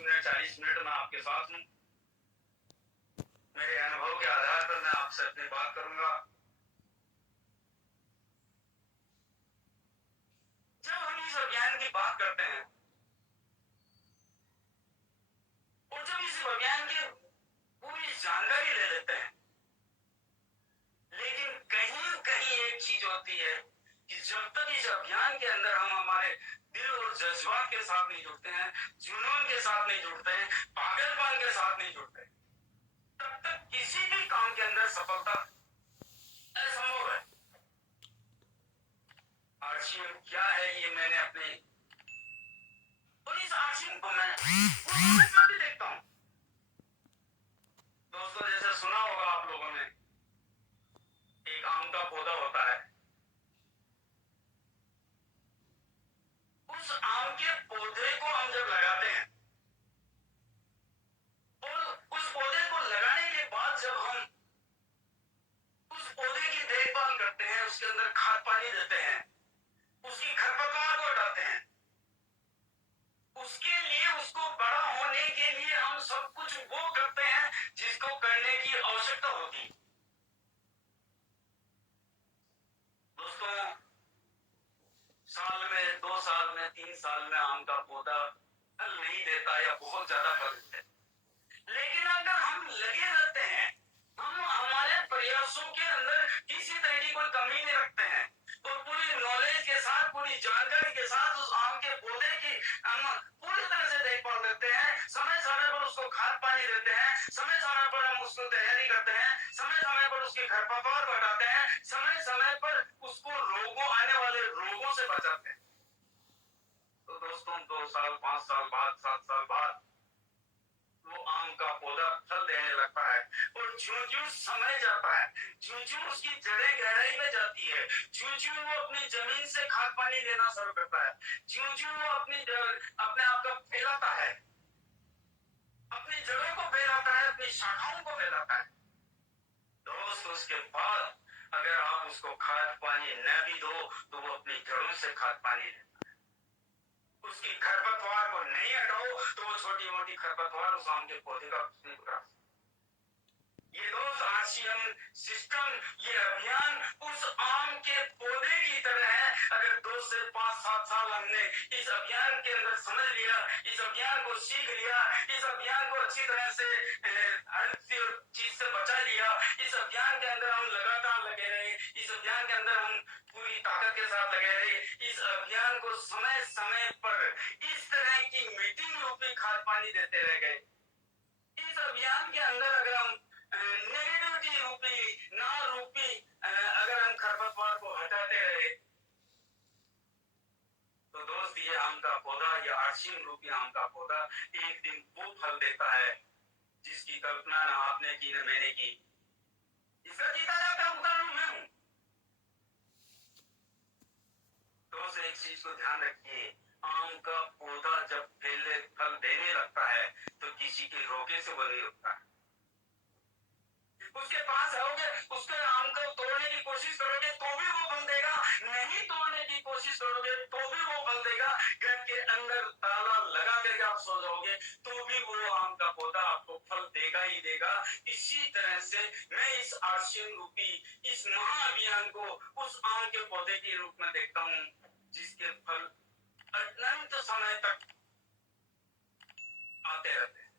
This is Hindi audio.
मिनट 40 मिनट मैं आपके साथ हूँ। मेरे अनुभव के आधार पर मैं आपसे अपनी बात करूंगा। जब हम इस अभियान की बात करते हैं और जब इस अभियान की पूरी जानकारी ले लेते हैं, लेकिन कहीं कहीं एक चीज होती है कि जब तक इस अभियान के अंदर हम हमारे दिल और जज्बात के साथ नहीं जुड़ते हैं, जुनून के साथ नहीं जुड़ते हैं, पागलपन के साथ नहीं जुड़ते, तब तक किसी भी काम के अंदर सफलता असंभव है। आर्शियम क्या है ये मैंने अपने और इस आर्शियम को मैं भी देखता हूँ। दोस्तों, जैसे सुना होगा आप लोगों ने, एक आम का पौधा होता है। उस आम के पौधे को हम जब लगाते हैं और उस पौधे को लगाने के बाद जब हम उस पौधे की देखभाल करते हैं, उसके अंदर खाद पानी देते हैं, उसकी खरपतवार को हटाते हैं, उसके लिए उसको बड़ा होने के लिए हम सब कुछ वो करते हैं जिसको करने की आवश्यकता होती। दोस्तों, साल में 2 साल में 3 साल में आम का पौधा फल नहीं देता या बहुत ज्यादा फल देता है, लेकिन अगर हम लगे रहते हैं, हम हमारे प्रयासों के अंदर किसी तरह की कोई कमी नहीं रखते हैं और पूरी नॉलेज के साथ, पूरी जानकारी के साथ उस आम के पौधे की हम पूरी तरह से देखभाल करते हैं, समय समय पर उसको खाद पानी देते हैं, समय समय पर हम उसको तैयारी करते हैं, समय समय पर उसकी खरपतवार को हटाते हैं, समय समय पर उसको आने वाले रोगों से बचाते हैं। तो दोस्तों, 2 साल 5 साल बाद, 7 साल बाद वो आम का पौधा फल देने लगता है और ज्यों ज्यों समय जाता है, ज्यों ज्यों उसकी जड़ें गहराई में जाती है, ज्यों ज्यों वो अपनी जमीन से खाद पानी लेना शुरू करता है, ज्यों ज्यों वो अपने आप को फैलाता है, अपनी जड़ों को फैलाता है, अपनी शाखाओं को फैलाता है, दोस्त उसके बाद अगर आप उसको खाद पानी न भी दो तो वो अपनी जड़ों से खाद पानी लेता है। उसकी खरपतवार को नहीं हटाओ तो वो छोटी मोटी खरपतवार उस आम के पौधे का नहीं उगा। ये दोस्त आर्शियम सिस्टम, ये अभियान उस आम के पौधे की तरह है। अगर 2 से 5 7 साल हमने इस अभियान के अंदर समझ लिया, इस अभियान को सीख लिया, इस अभियान को अच्छी तरह से हर चीज से बचा लिया, इस अभियान के अंदर हम लगातार लगे रहे, इस अभियान के अंदर हम पूरी ताकत के साथ लगे रहे, इस अभियान को समय समय पर इस तरह की मीटिंग रूपी खाद पानी देते रह गए, इस अभियान के अंदर अगर हम नेगेटिविटी रूपी ना रूपी अगर हम खरपतवार को हटाते रहे, तो दोस्त ये आम का पौधा, ये आर्शियम रूपी आम का पौधा एक दिन वो फल देता है जिसकी कल्पना ना आपने की ना मैंने की। इसका जीता जाता उदाहरण मैं हूं। दोस्त, एक चीज को ध्यान रखिए, आम का पौधा जब पहले फल देने लगता है तो किसी के रोके से वो नहीं उगता है। उसके पास आओगे, उसके आम को तोड़ने की कोशिश करोगे तो भी वो फल देगा, नहीं तोड़ने की कोशिश करोगे तो भी वो फल देगा, घर के अंदर ताला लगा करके आप सो जाओगे तो भी वो आम का पौधा आपको फल देगा ही देगा। इसी तरह से मैं इस आर्शियम रूपी इस महाअभियान को उस आम के पौधे के रूप में देखता हूँ जिसके फल अनंत समय तक आते रहते हैं।